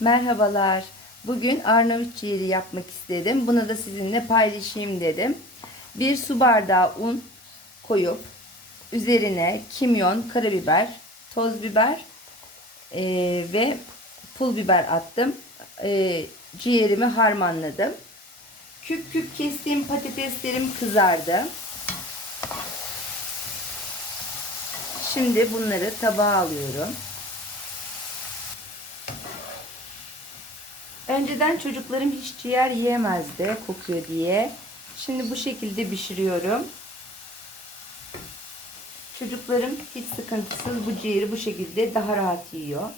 Merhabalar. Bugün Arnavut ciğeri yapmak istedim. Bunu da sizinle paylaşayım dedim. Bir su bardağı un koyup üzerine kimyon, karabiber, toz biber eee, ve pul biber attım. Eee, ciğerimi harmanladım. Küp küp kestiğim patateslerim kızardı. Şimdi bunları tabağa alıyorum. Önceden çocuklarım hiç ciğer yiyemezdi kokuyor diye. Şimdi bu şekilde pişiriyorum. Çocuklarım hiç sıkıntısız bu ciğeri bu şekilde daha rahat yiyor.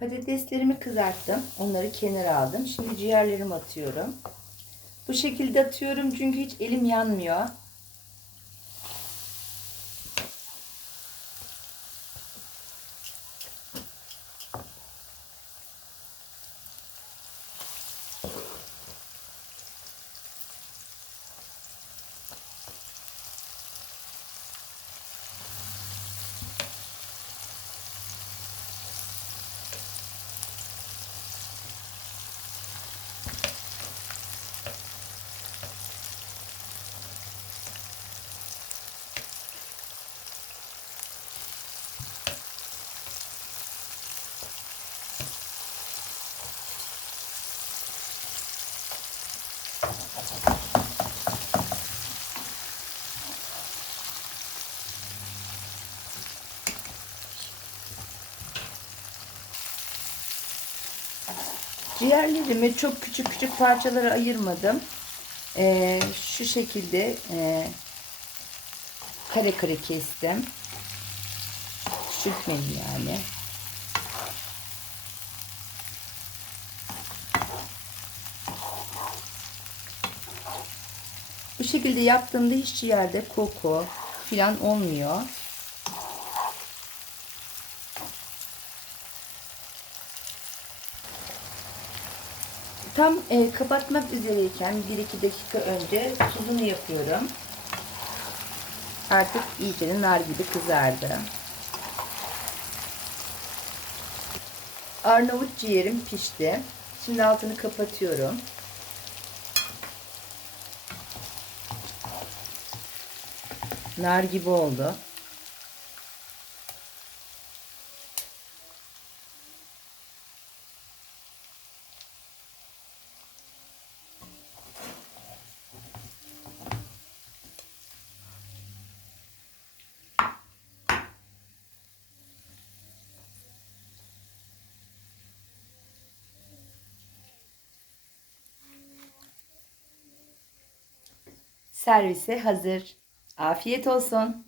Patateslerimi kızarttım. Onları kenara aldım. Şimdi ciğerlerimi atıyorum. Bu şekilde atıyorum çünkü hiç elim yanmıyor. Ciğerlerimi çok küçük küçük parçalara ayırmadım. Ee, şu şekilde e, kare kare kestim. Küçültmedim yani. Bu şekilde yaptığımda hiç ciğerde koku falan olmuyor. Tam e, kapatmak üzereyken 1-2 dakika önce tuzunu yapıyorum. Artık iyice nar gibi kızardı. Arnavut ciğerim pişti. Şimdi altını kapatıyorum. Nar gibi oldu. Servise hazır. Afiyet olsun.